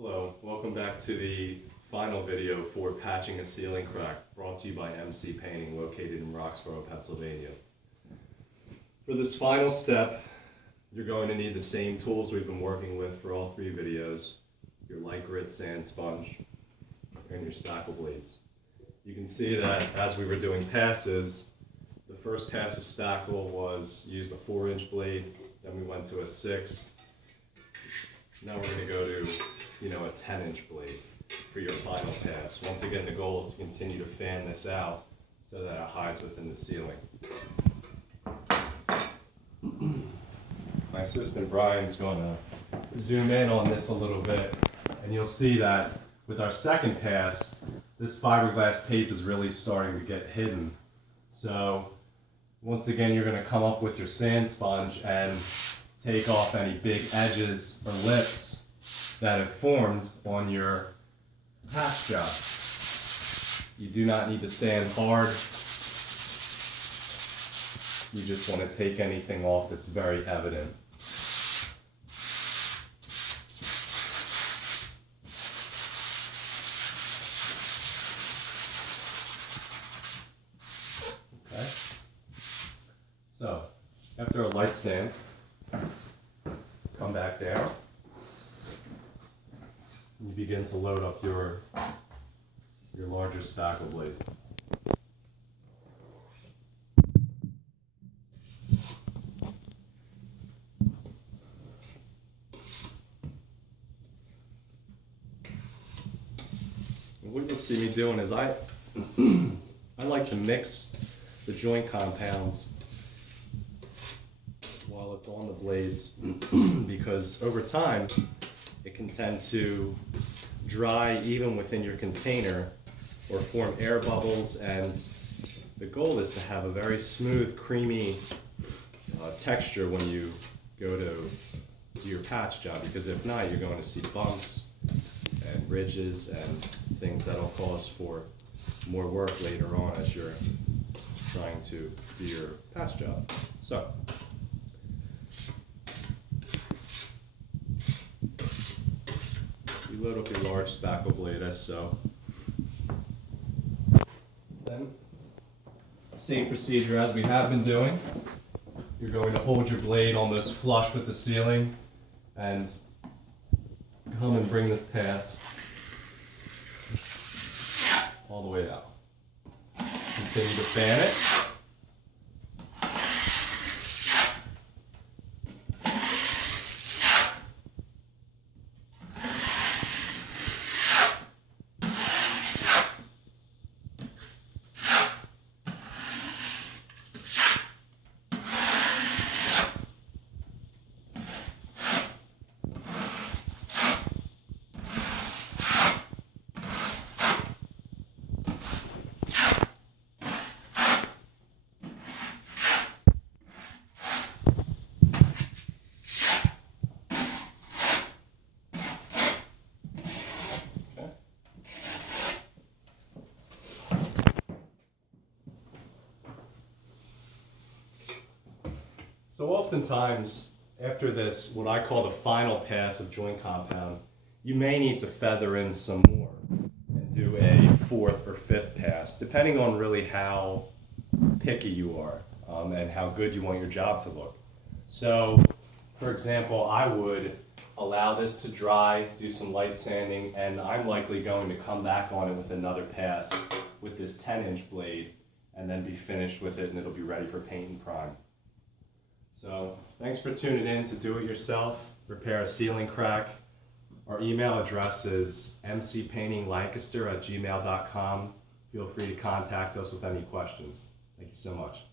Hello, welcome back to the final video for patching a ceiling crack, brought to you by MC Painting, located in Roxborough, Pennsylvania. For this final step, you're going to need the same tools we've been working with for all three videos: your light grit sand sponge and your spackle blades. You can see that as we were doing passes, the first pass of spackle was used a 4-inch blade, then we went to a 6. Now we're going to go to, a 10-inch blade for your final pass. Once again, the goal is to continue to fan this out so that it hides within the ceiling. My assistant Brian's going to zoom in on this a little bit, and you'll see that with our second pass, this fiberglass tape is really starting to get hidden. So once again, you're going to come up with your sand sponge and take off any big edges or lips that have formed on your patch job. You do not need to sand hard. You just want to take anything off that's very evident. Okay. So, after a light sand, come back down. You begin to load up your larger spackle blade. And what you'll see me doing is I like to mix the joint compounds while it's on the blades because over time it can tend to dry even within your container or form air bubbles, and the goal is to have a very smooth, creamy texture when you go to do your patch job, because if not, you're going to see bumps and ridges and things that'll cause for more work later on as you're trying to do your patch job. So, you load up your large spackle blade as so. Then, same procedure as we have been doing. You're going to hold your blade almost flush with the ceiling and come and bring this pass all the way out. Continue to fan it. So oftentimes, after this, what I call the final pass of joint compound, you may need to feather in some more and do a 4th or 5th pass, depending on really how picky you are and how good you want your job to look. So, for example, I would allow this to dry, do some light sanding, and I'm likely going to come back on it with another pass with this 10-inch blade and then be finished with it, and it'll be ready for paint and prime. So, thanks for tuning in to Do It Yourself, repair a ceiling crack. Our email address is mcpaintinglancaster@gmail.com. Feel free to contact us with any questions. Thank you so much.